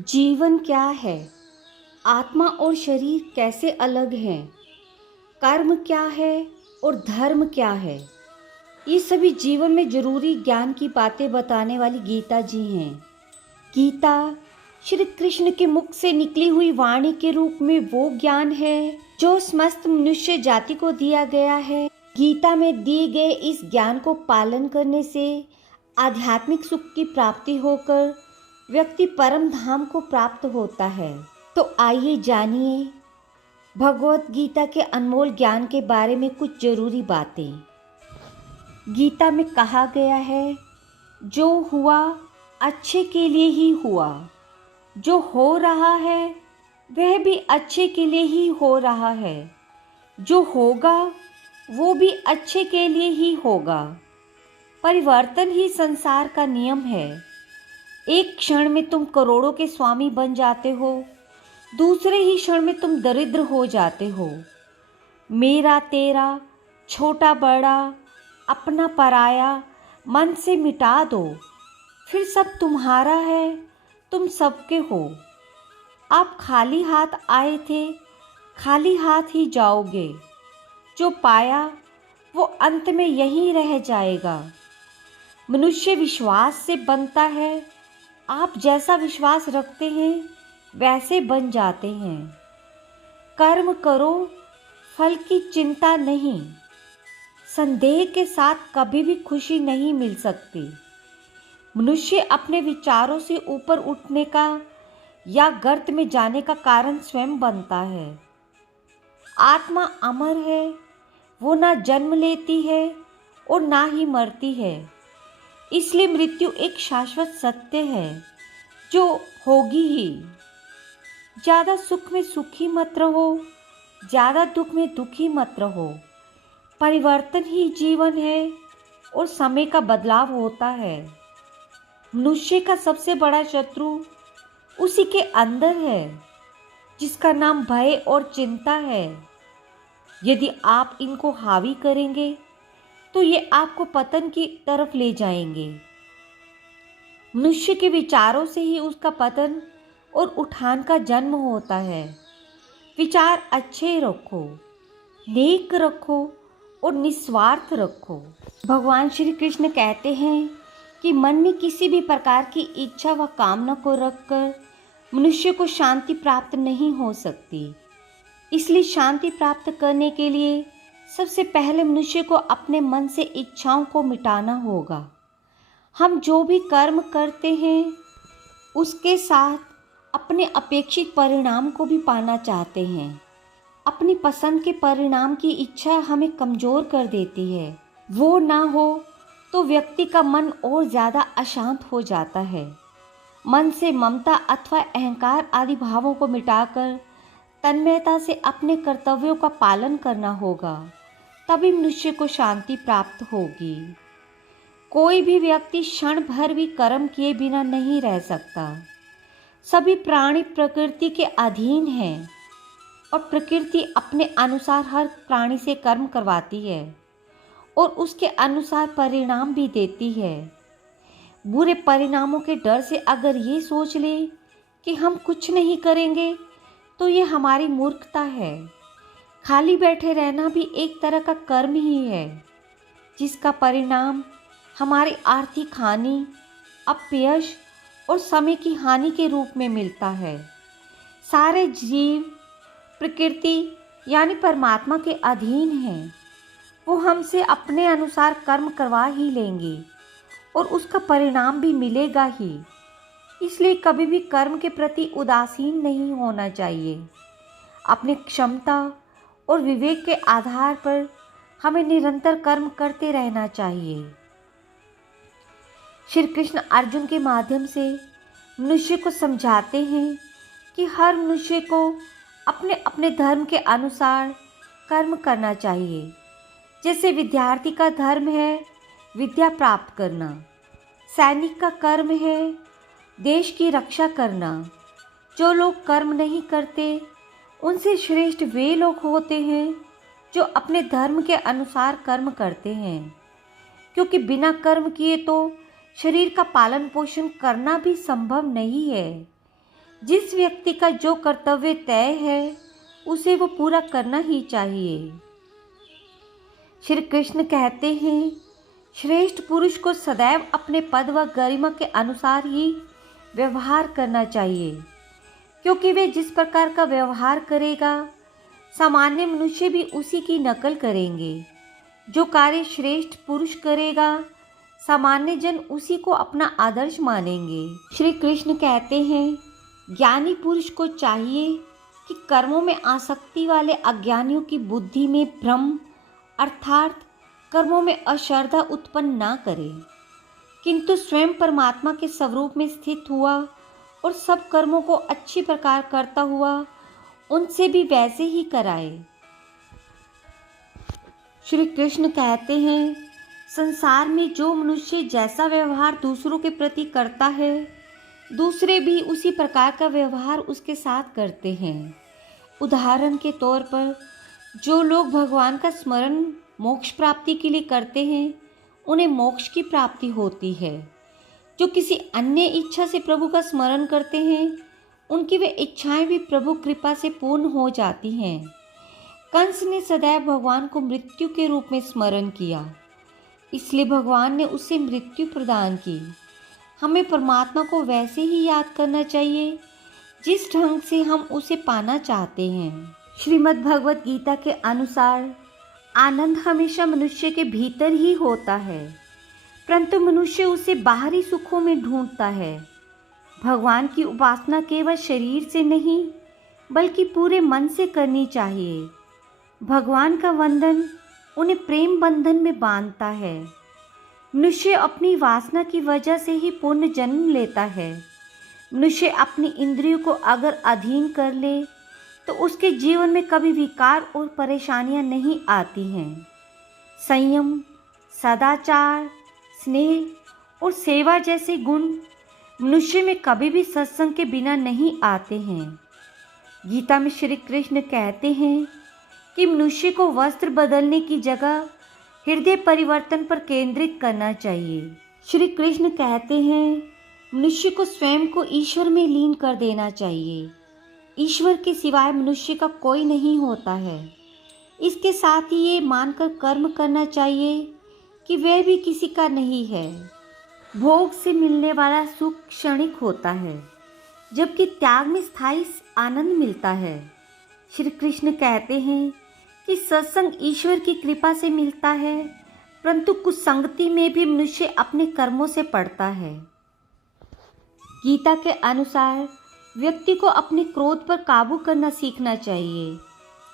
जीवन क्या है? आत्मा और शरीर कैसे अलग हैं? कर्म क्या है और धर्म क्या है? ये सभी जीवन में जरूरी ज्ञान की बातें बताने वाली गीता जी हैं। गीता श्री कृष्ण के मुख से निकली हुई वाणी के रूप में वो ज्ञान है जो समस्त मनुष्य जाति को दिया गया है। गीता में दिए गए इस ज्ञान को पालन करने से आध्यात्मिक सुख की प्राप्ति होकर व्यक्ति परम धाम को प्राप्त होता है। तो आइए जानिए भगवत गीता के अनमोल ज्ञान के बारे में कुछ जरूरी बातें। गीता में कहा गया है, जो हुआ अच्छे के लिए ही हुआ, जो हो रहा है वह भी अच्छे के लिए ही हो रहा है, जो होगा वो भी अच्छे के लिए ही होगा। परिवर्तन ही संसार का नियम है। एक क्षण में तुम करोड़ों के स्वामी बन जाते हो, दूसरे ही क्षण में तुम दरिद्र हो जाते हो। मेरा तेरा, छोटा बड़ा, अपना पराया मन से मिटा दो, फिर सब तुम्हारा है, तुम सबके हो। आप खाली हाथ आए थे, खाली हाथ ही जाओगे। जो पाया वो अंत में यहीं रह जाएगा। मनुष्य विश्वास से बनता है। आप जैसा विश्वास रखते हैं वैसे बन जाते हैं। कर्म करो, फल की चिंता नहीं। संदेह के साथ कभी भी खुशी नहीं मिल सकती। मनुष्य अपने विचारों से ऊपर उठने का या गर्त में जाने का कारण स्वयं बनता है। आत्मा अमर है, वो ना जन्म लेती है और ना ही मरती है। इसलिए मृत्यु एक शाश्वत सत्य है जो होगी ही। ज़्यादा सुख में सुखी मत रहो, ज़्यादा दुख में दुखी मत रहो। परिवर्तन ही जीवन है और समय का बदलाव होता है। मनुष्य का सबसे बड़ा शत्रु उसी के अंदर है, जिसका नाम भय और चिंता है। यदि आप इनको हावी करेंगे तो ये आपको पतन की तरफ ले जाएंगे। मनुष्य के विचारों से ही उसका पतन और उठान का जन्म होता है। विचार अच्छे रखो, नेक रखो और निस्वार्थ रखो। भगवान श्री कृष्ण कहते हैं कि मन में किसी भी प्रकार की इच्छा व कामना को रखकर मनुष्य को शांति प्राप्त नहीं हो सकती। इसलिए शांति प्राप्त करने के लिए सबसे पहले मनुष्य को अपने मन से इच्छाओं को मिटाना होगा। हम जो भी कर्म करते हैं उसके साथ अपने अपेक्षित परिणाम को भी पाना चाहते हैं। अपनी पसंद के परिणाम की इच्छा हमें कमज़ोर कर देती है। वो ना हो तो व्यक्ति का मन और ज़्यादा अशांत हो जाता है। मन से ममता अथवा अहंकार आदि भावों को मिटाकर तन्मयता से अपने कर्तव्यों का पालन करना होगा, तभी मनुष्य को शांति प्राप्त होगी। कोई भी व्यक्ति क्षण भर भी कर्म किए बिना नहीं रह सकता। सभी प्राणी प्रकृति के अधीन हैं और प्रकृति अपने अनुसार हर प्राणी से कर्म करवाती है और उसके अनुसार परिणाम भी देती है। बुरे परिणामों के डर से अगर ये सोच ले कि हम कुछ नहीं करेंगे तो ये हमारी मूर्खता है। खाली बैठे रहना भी एक तरह का कर्म ही है, जिसका परिणाम हमारी आर्थिक हानि, अपयश और समय की हानि के रूप में मिलता है। सारे जीव प्रकृति यानी परमात्मा के अधीन हैं। वो हमसे अपने अनुसार कर्म करवा ही लेंगे और उसका परिणाम भी मिलेगा ही। इसलिए कभी भी कर्म के प्रति उदासीन नहीं होना चाहिए। अपनी क्षमता और विवेक के आधार पर हमें निरंतर कर्म करते रहना चाहिए। श्री कृष्ण अर्जुन के माध्यम से मनुष्य को समझाते हैं कि हर मनुष्य को अपने अपने धर्म के अनुसार कर्म करना चाहिए। जैसे विद्यार्थी का धर्म है विद्या प्राप्त करना, सैनिक का कर्म है देश की रक्षा करना। जो लोग कर्म नहीं करते उनसे श्रेष्ठ वे लोग होते हैं जो अपने धर्म के अनुसार कर्म करते हैं, क्योंकि बिना कर्म किए तो शरीर का पालन पोषण करना भी संभव नहीं है। जिस व्यक्ति का जो कर्तव्य तय है उसे वो पूरा करना ही चाहिए। श्री कृष्ण कहते हैं, श्रेष्ठ पुरुष को सदैव अपने पद व गरिमा के अनुसार ही व्यवहार करना चाहिए, क्योंकि वे जिस प्रकार का व्यवहार करेगा सामान्य मनुष्य भी उसी की नकल करेंगे। जो कार्य श्रेष्ठ पुरुष करेगा सामान्य जन उसी को अपना आदर्श मानेंगे। श्री कृष्ण कहते हैं, ज्ञानी पुरुष को चाहिए कि कर्मों में आसक्ति वाले अज्ञानियों की बुद्धि में भ्रम अर्थात कर्मों में अश्रद्धा उत्पन्न ना करे, किंतु स्वयं परमात्मा के स्वरूप में स्थित हुआ और सब कर्मों को अच्छी प्रकार करता हुआ उनसे भी वैसे ही कराए। श्री कृष्ण कहते हैं, संसार में जो मनुष्य जैसा व्यवहार दूसरों के प्रति करता है दूसरे भी उसी प्रकार का व्यवहार उसके साथ करते हैं। उदाहरण के तौर पर जो लोग भगवान का स्मरण मोक्ष प्राप्ति के लिए करते हैं उन्हें मोक्ष की प्राप्ति होती है। जो किसी अन्य इच्छा से प्रभु का स्मरण करते हैं उनकी वे इच्छाएं भी प्रभु कृपा से पूर्ण हो जाती हैं। कंस ने सदैव भगवान को मृत्यु के रूप में स्मरण किया, इसलिए भगवान ने उसे मृत्यु प्रदान की। हमें परमात्मा को वैसे ही याद करना चाहिए जिस ढंग से हम उसे पाना चाहते हैं। श्रीमद् भगवत गीता के अनुसार आनंद हमेशा मनुष्य के भीतर ही होता है, परंतु मनुष्य उसे बाहरी सुखों में ढूंढता है। भगवान की उपासना केवल शरीर से नहीं बल्कि पूरे मन से करनी चाहिए। भगवान का वंदन उन्हें प्रेम बंधन में बांधता है। मनुष्य अपनी वासना की वजह से ही पुण्य जन्म लेता है। मनुष्य अपनी इंद्रियों को अगर अधीन कर ले तो उसके जीवन में कभी विकार और परेशानियां नहीं आती हैं। संयम, सदाचार, स्नेह और सेवा जैसे गुण मनुष्य में कभी भी सत्संग के बिना नहीं आते हैं। गीता में श्री कृष्ण कहते हैं कि मनुष्य को वस्त्र बदलने की जगह हृदय परिवर्तन पर केंद्रित करना चाहिए। श्री कृष्ण कहते हैं, मनुष्य को स्वयं को ईश्वर में लीन कर देना चाहिए। ईश्वर के सिवाय मनुष्य का कोई नहीं होता है। इसके साथ ही ये मानकर कर्म करना चाहिए कि वह भी किसी का नहीं है। भोग से मिलने वाला सुख क्षणिक होता है, जबकि त्याग में स्थायी आनंद मिलता है। श्री कृष्ण कहते हैं कि सत्संग ईश्वर की कृपा से मिलता है, परंतु कुछ संगति में भी मनुष्य अपने कर्मों से पड़ता है। गीता के अनुसार व्यक्ति को अपने क्रोध पर काबू करना सीखना चाहिए।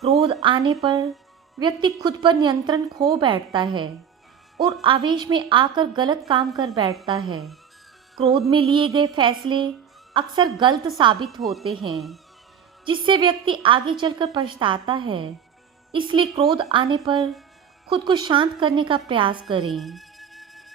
क्रोध आने पर व्यक्ति खुद पर नियंत्रण खो बैठता है और आवेश में आकर गलत काम कर बैठता है। क्रोध में लिए गए फैसले अक्सर गलत साबित होते हैं, जिससे व्यक्ति आगे चलकर पछताता है। इसलिए क्रोध आने पर खुद को शांत करने का प्रयास करें।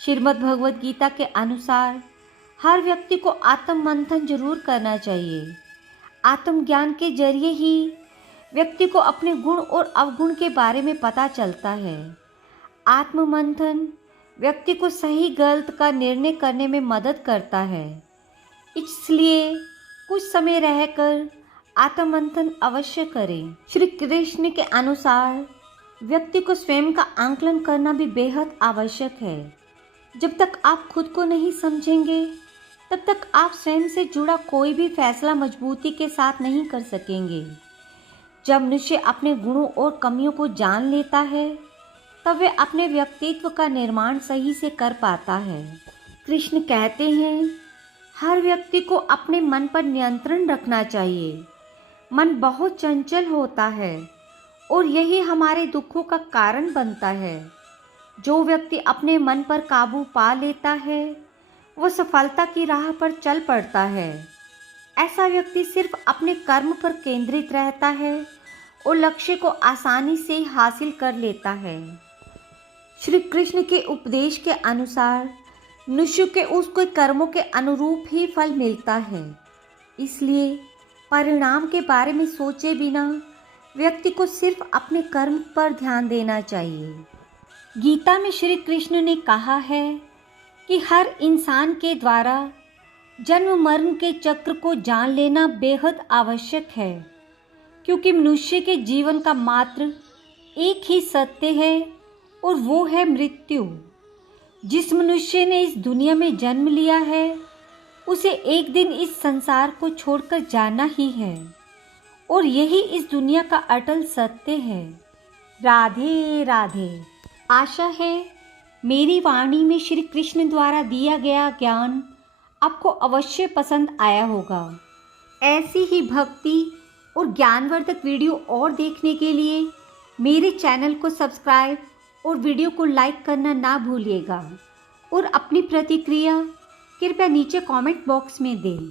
श्रीमद् भगवत गीता के अनुसार हर व्यक्ति को आत्म मंथन जरूर करना चाहिए। आत्मज्ञान के जरिए ही व्यक्ति को अपने गुण और अवगुण के बारे में पता चलता है। आत्म मंथन व्यक्ति को सही गलत का निर्णय करने में मदद करता है। इसलिए कुछ समय रहकर आत्ममंथन अवश्य करें। श्री कृष्ण के अनुसार व्यक्ति को स्वयं का आंकलन करना भी बेहद आवश्यक है। जब तक आप खुद को नहीं समझेंगे तब तक आप स्वयं से जुड़ा कोई भी फैसला मजबूती के साथ नहीं कर सकेंगे। जब मनुष्य अपने गुणों और कमियों को जान लेता है तब वह अपने व्यक्तित्व का निर्माण सही से कर पाता है। कृष्ण कहते हैं, हर व्यक्ति को अपने मन पर नियंत्रण रखना चाहिए। मन बहुत चंचल होता है और यही हमारे दुखों का कारण बनता है। जो व्यक्ति अपने मन पर काबू पा लेता है वह सफलता की राह पर चल पड़ता है। ऐसा व्यक्ति सिर्फ अपने कर्म पर केंद्रित रहता है और लक्ष्य को आसानी से हासिल कर लेता है। श्री कृष्ण के उपदेश के अनुसार मनुष्य के उसके कर्मों के अनुरूप ही फल मिलता है। इसलिए परिणाम के बारे में सोचे बिना व्यक्ति को सिर्फ अपने कर्म पर ध्यान देना चाहिए। गीता में श्री कृष्ण ने कहा है कि हर इंसान के द्वारा जन्म मरण के चक्र को जान लेना बेहद आवश्यक है, क्योंकि मनुष्य के जीवन का मात्र एक ही सत्य है और वो है मृत्यु। जिस मनुष्य ने इस दुनिया में जन्म लिया है उसे एक दिन इस संसार को छोड़कर जाना ही है, और यही इस दुनिया का अटल सत्य है। राधे राधे। आशा है मेरी वाणी में श्री कृष्ण द्वारा दिया गया ज्ञान आपको अवश्य पसंद आया होगा। ऐसी ही भक्ति और ज्ञानवर्धक वीडियो और देखने के लिए मेरे चैनल को सब्सक्राइब और वीडियो को लाइक करना ना भूलिएगा, और अपनी प्रतिक्रिया कृपया नीचे कमेंट बॉक्स में दें।